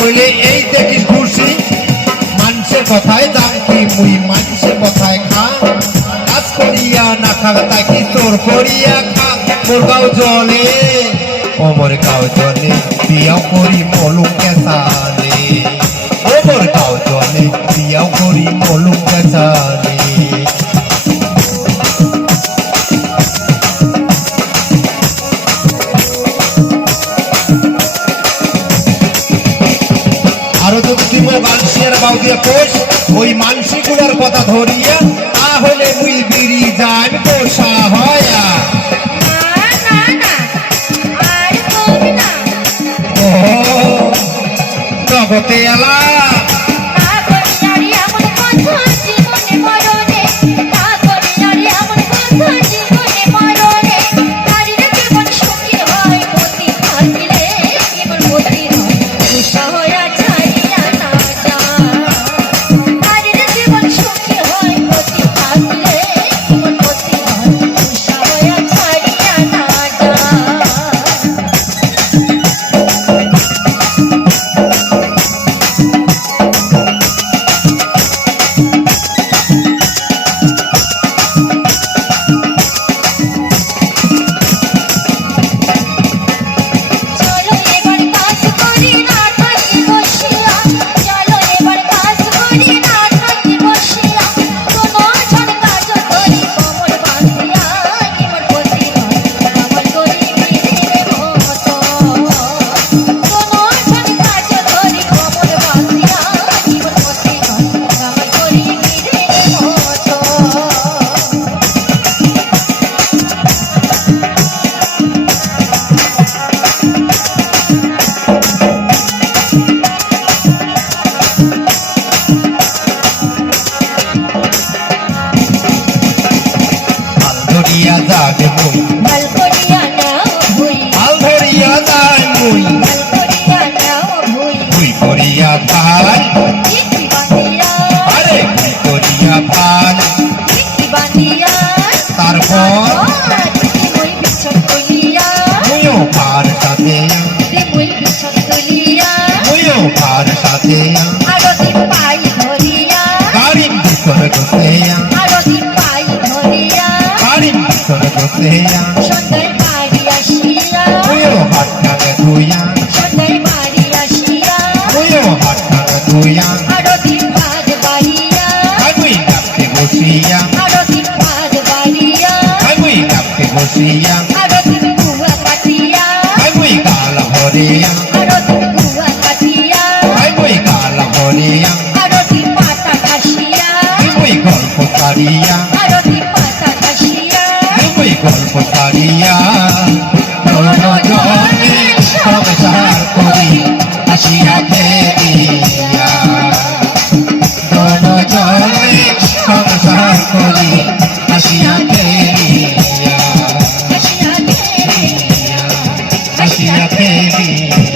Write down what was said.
কইলে এই দেখি খুশি মানুষের কথায় দাম কি মুই মানুষের কথায় খা কাজ করিয়া না খাবে তাই কি তোর করিয়া খা মোর গাও জলে ও মোর গাও জলে বিয়াও করি মলুক কেসালে ও মোর গাও জলে বিয়াও করি মলুক কেসালে ওই মানসিকগুলোর কথা ধরিয়া তাহলে মুই বিড়ি যান পোষা হয়া ও জগতে এলা Happy